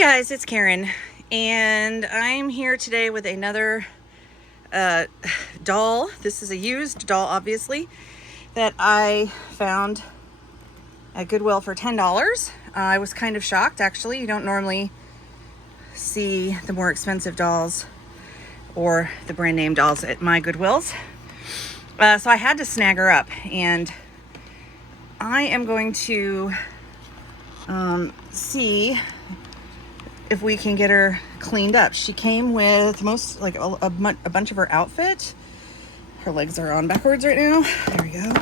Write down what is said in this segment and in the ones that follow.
Guys, it's Karen, and I'm here today with another doll. This is a used doll, obviously, that I found at Goodwill for $10. I was kind of shocked, actually. You don't normally see the more expensive dolls or the brand name dolls at my Goodwills. So I had to snag her up, and I am going to see if we can get her cleaned up. She came with a bunch of her outfit. Her legs are on backwards right now. There we go.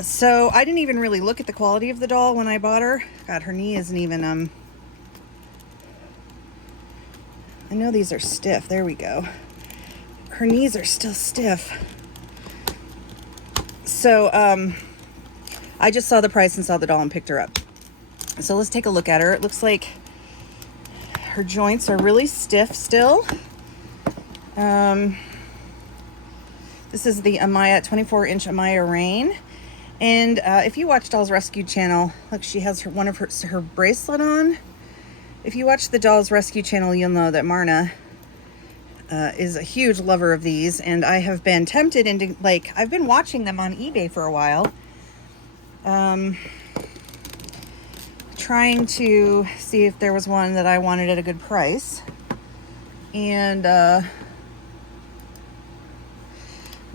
So I didn't even really look at the quality of the doll when I bought her. God, her knee isn't even, I know these are stiff. There we go. Her knees are still stiff. So, I just saw the price and saw the doll and picked her up. So let's take a look at her. It looks like her joints are really stiff still. This is the Amaya 24-inch Amaya Raine. And if you watch Dolls Rescue channel, look, she has one of her bracelet on. If you watch the Dolls Rescue channel, you'll know that Marna is a huge lover of these. And I have been tempted into, I've been watching them on eBay for a while. Trying to see if there was one that I wanted at a good price, and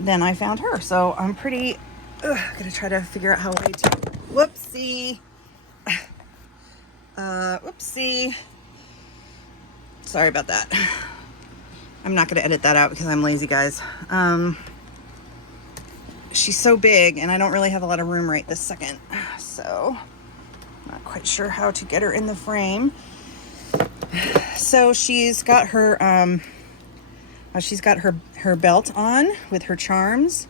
then I found her. So I'm pretty gonna try to figure out how to whoopsie sorry about that. I'm not gonna edit that out because I'm lazy, guys. She's so big and I don't really have a lot of room right this second, so not quite sure how to get her in the frame. So she's got her her belt on with her charms.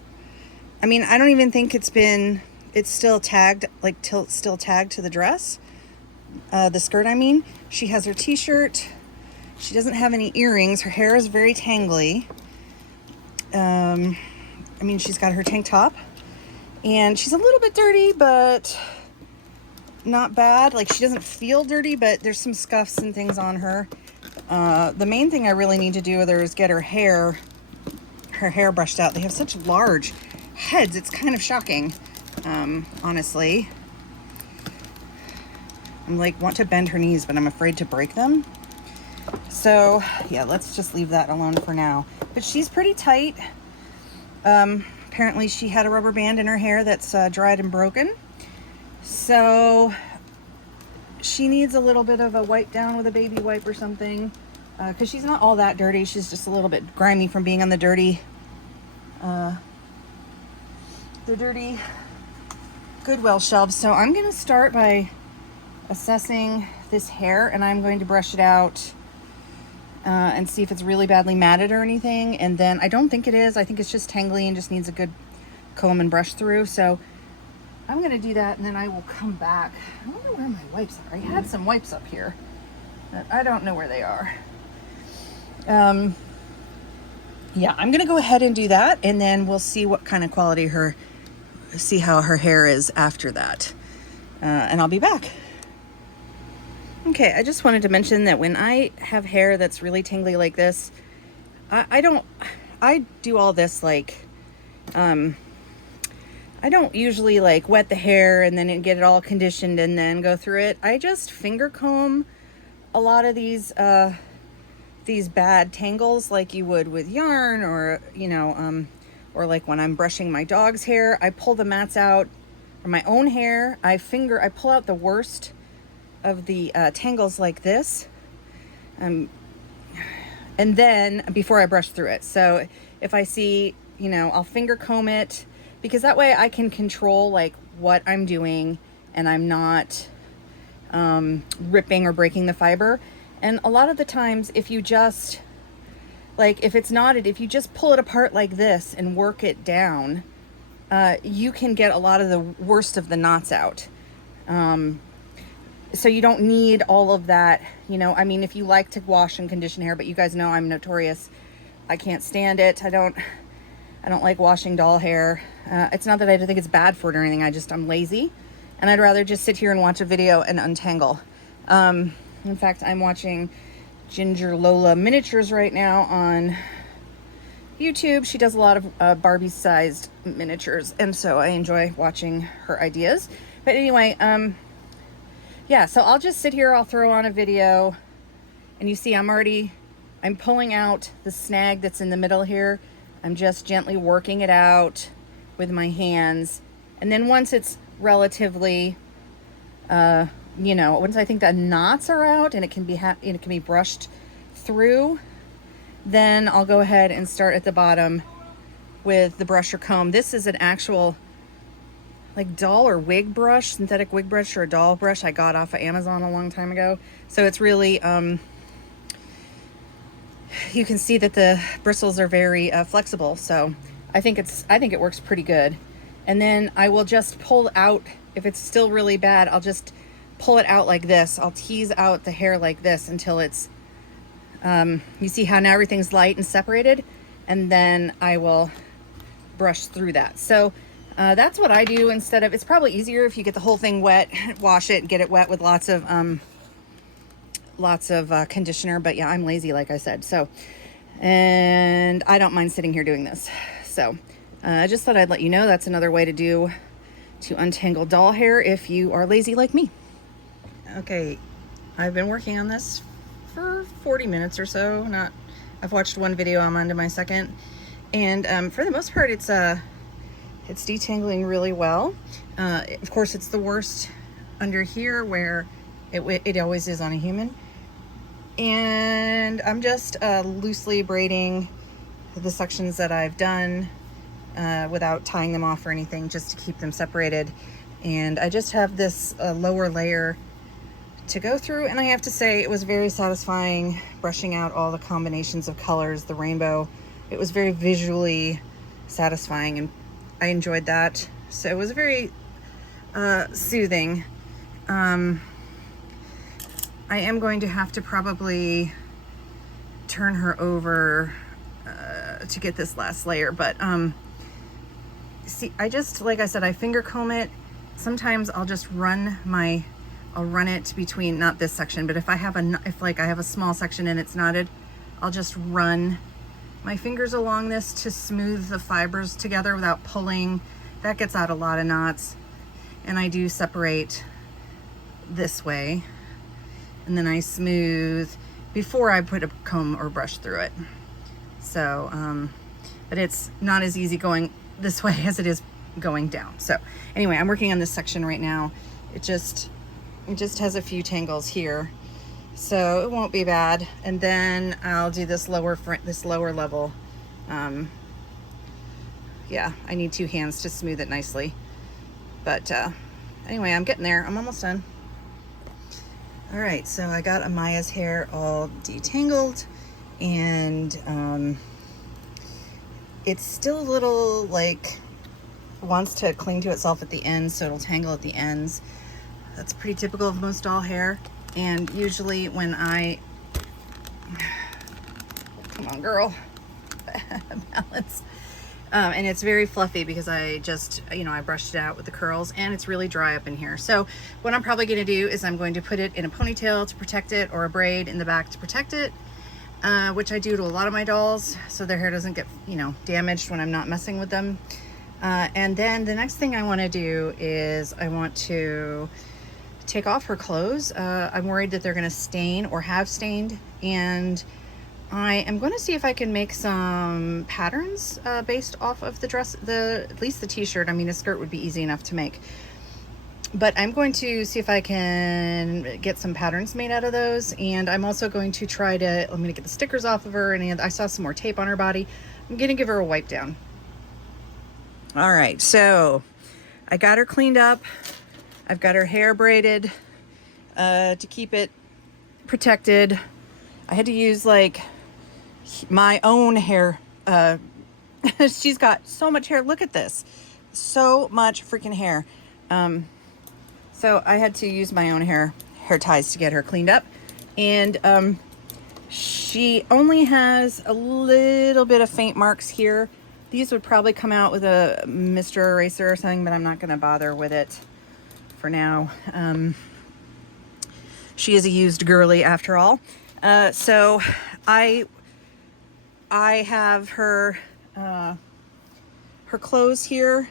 I mean, I don't even think it's still tagged, still tagged to the dress, the skirt, I mean. She has her t-shirt. She doesn't have any earrings. Her hair is very tangly. I mean, she's got her tank top, and she's a little bit dirty, but not bad. She doesn't feel dirty, but there's some scuffs and things on her. The main thing I really need to do with her is get her hair brushed out. They have such large heads. It's kind of shocking, honestly. I'm want to bend her knees, but I'm afraid to break them. So yeah, let's just leave that alone for now. But she's pretty tight. Apparently she had a rubber band in her hair that's dried and broken. So she needs a little bit of a wipe down with a baby wipe or something, because she's not all that dirty. She's just a little bit grimy from being on the dirty Goodwill shelves. So I'm going to start by assessing this hair, and I'm going to brush it out and see if it's really badly matted or anything. And then I don't think it is. I think it's just tangly and just needs a good comb and brush through. So I'm going to do that, and then I will come back. I wonder where my wipes are. I had some wipes up here, but I don't know where they are. Yeah, I'm going to go ahead and do that, and then we'll see what kind of quality see how her hair is after that. And I'll be back. Okay, I just wanted to mention that when I have hair that's really tingly like this, I do all this I don't usually wet the hair and then get it all conditioned and then go through it. I just finger comb a lot of these bad tangles like you would with yarn, or or when I'm brushing my dog's hair, I pull the mats out, or my own hair. I pull out the worst of the tangles like this, and then before I brush through it. So if I see, I'll finger comb it, because that way I can control what I'm doing, and I'm not ripping or breaking the fiber. And a lot of the times, if you just if it's knotted, if you just pull it apart like this and work it down, you can get a lot of the worst of the knots out. So you don't need all of that, I mean, if you like to wash and condition hair, but you guys know I'm notorious. I can't stand it. I don't like washing doll hair. It's not that I don't think it's bad for it or anything. I'm lazy, and I'd rather just sit here and watch a video and untangle. In fact, I'm watching Ginger Lola Miniatures right now on YouTube. She does a lot of Barbie-sized miniatures, and so I enjoy watching her ideas. But anyway, yeah, so I'll just sit here, I'll throw on a video, and you see I'm pulling out the snag that's in the middle here. I'm just gently working it out with my hands. And then once it's relatively, once I think the knots are out and it can be brushed through, then I'll go ahead and start at the bottom with the brush or comb. This is an actual like doll or wig brush, synthetic wig brush or a doll brush I got off of Amazon a long time ago. So it's really, you can see that the bristles are very flexible. So I think it works pretty good. And then I will just pull out, if it's still really bad, I'll just pull it out like this. I'll tease out the hair like this until it's, you see how now everything's light and separated, and then I will brush through that. So that's what I do instead of, it's probably easier if you get the whole thing wet, wash it, get it wet with lots of conditioner. But yeah, I'm lazy, like I said. So, and I don't mind sitting here doing this. So I just thought I'd let you know that's another way to untangle doll hair if you are lazy like me. Okay, I've been working on this for 40 minutes or so. I've watched one video, I'm on to my second. And for the most part, it's detangling really well. Of course, it's the worst under here where it always is on a human. And I'm just loosely braiding the sections that I've done without tying them off or anything, just to keep them separated. And I just have this lower layer to go through, and I have to say it was very satisfying brushing out all the combinations of colors, the rainbow. It was very visually satisfying, and I enjoyed that. So it was very soothing. I am going to have to probably turn her over to get this last layer, but see, like I said, I finger comb it. Sometimes I'll just run it between, not this section, but if I have a small section and it's knotted, I'll just run my fingers along this to smooth the fibers together without pulling. That gets out a lot of knots. And I do separate this way, and then I smooth before I put a comb or brush through it. So, but it's not as easy going this way as it is going down. So anyway, I'm working on this section right now. It just has a few tangles here, so it won't be bad. And then I'll do this lower level. Yeah, I need two hands to smooth it nicely. But anyway, I'm getting there. I'm almost done. All right, so I got Amaya's hair all detangled, and it's still a little wants to cling to itself at the ends, so it'll tangle at the ends. That's pretty typical of most doll hair. And usually when come on girl, balance. And it's very fluffy because I just, I brushed it out with the curls, and it's really dry up in here. So what I'm probably gonna do is I'm going to put it in a ponytail to protect it, or a braid in the back to protect it, which I do to a lot of my dolls, so their hair doesn't get, damaged when I'm not messing with them. And then the next thing I wanna do is I want to take off her clothes. I'm worried that they're gonna stain or have stained, and I am going to see if I can make some patterns based off of the dress, at least the t-shirt. I mean, a skirt would be easy enough to make, but I'm going to see if I can get some patterns made out of those. And I'm also going to I'm going to get the stickers off of her, and I saw some more tape on her body. I'm going to give her a wipe down. All right, so I got her cleaned up. I've got her hair braided to keep it protected. I had to use my own hair. She's got so much hair. Look at this. So much freaking hair. So I had to use my own hair ties to get her cleaned up. And she only has a little bit of faint marks here. These would probably come out with a Mr. Eraser or something, but I'm not going to bother with it for now. she is a used girly after all. So I have her clothes here.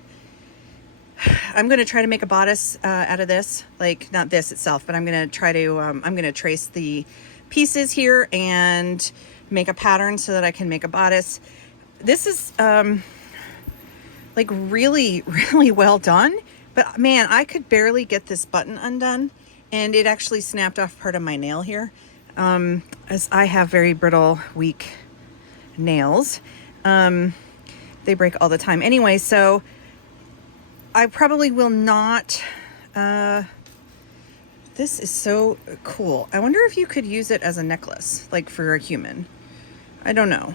I'm going to try to make a bodice out of this, like not this itself, but I'm going to try to, I'm going to trace the pieces here and make a pattern so that I can make a bodice. This is like really, really well done, but man, I could barely get this button undone, and it actually snapped off part of my nail here, as I have very brittle, weak nails. They break all the time. Anyway, so I probably will not, this is so cool. I wonder if you could use it as a necklace, like for a human. I don't know.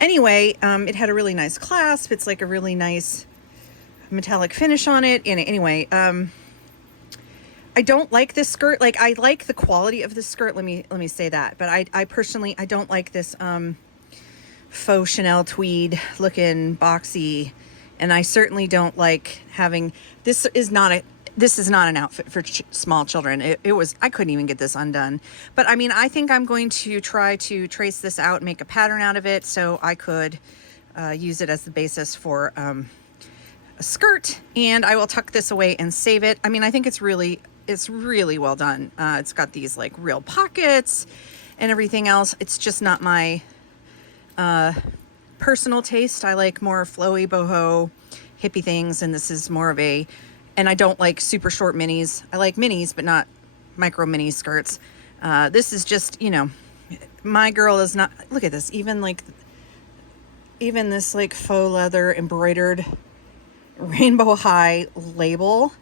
Anyway, it had a really nice clasp. It's like a really nice metallic finish on it. And anyway, I don't like this skirt. Like, I like the quality of this skirt. Let me say that. But I personally, I don't like this, faux Chanel tweed looking boxy. And I certainly don't like having, this is not an outfit for small children. It was, I couldn't even get this undone. But I mean, I think I'm going to try to trace this out and make a pattern out of it so I could use it as the basis for a skirt. And I will tuck this away and save it. I mean, I think it's really well done. It's got these like real pockets and everything else. It's just not my personal taste. I like more flowy boho hippie things, and this is more of a, and I don't like super short minis. I like minis, but not micro mini skirts. This is just, you know, my girl is not, look at this, even this like faux leather embroidered Rainbow High label.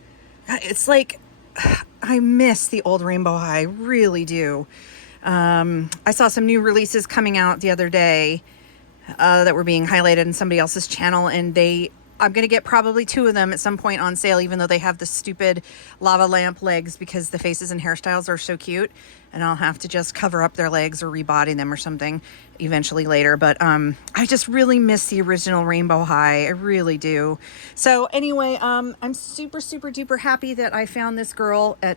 It's like, I miss the old Rainbow High, really do. I saw some new releases coming out the other day that were being highlighted in somebody else's channel, and I'm going to get probably 2 of them at some point on sale, even though they have the stupid lava lamp legs, because the faces and hairstyles are so cute, and I'll have to just cover up their legs or rebody them or something eventually later. But I just really miss the original Rainbow High. I really do. So anyway, I'm super, super duper happy that I found this girl at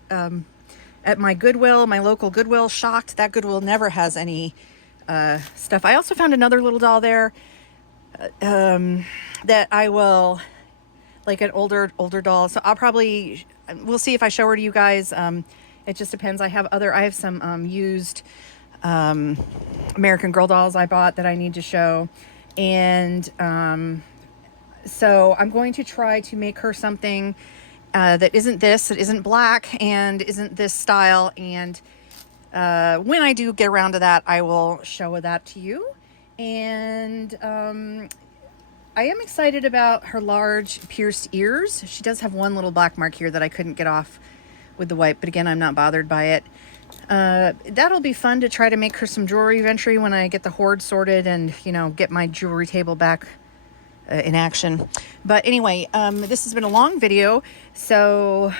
my Goodwill, my local Goodwill. Shocked that Goodwill never has any stuff. I also found another little doll there that I will, like an older doll. So we'll see if I show her to you guys. It just depends. I have some used American Girl dolls I bought that I need to show. And so I'm going to try to make her something that isn't black and isn't this style. And when I do get around to that, I will show that to you. And I am excited about her large pierced ears. She does have one little black mark here that I couldn't get off with the wipe, but again, I'm not bothered by it. That'll be fun to try to make her some jewelry eventually when I get the hoard sorted and, you know, get my jewelry table back in action. But anyway, this has been a long video, so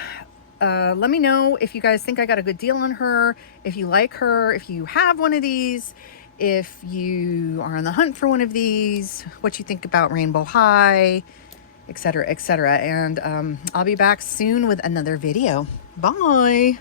let me know if you guys think I got a good deal on her, if you like her, if you have one of these, if you are on the hunt for one of these, what you think about Rainbow High, etc., etc. And I'll be back soon with another video. Bye.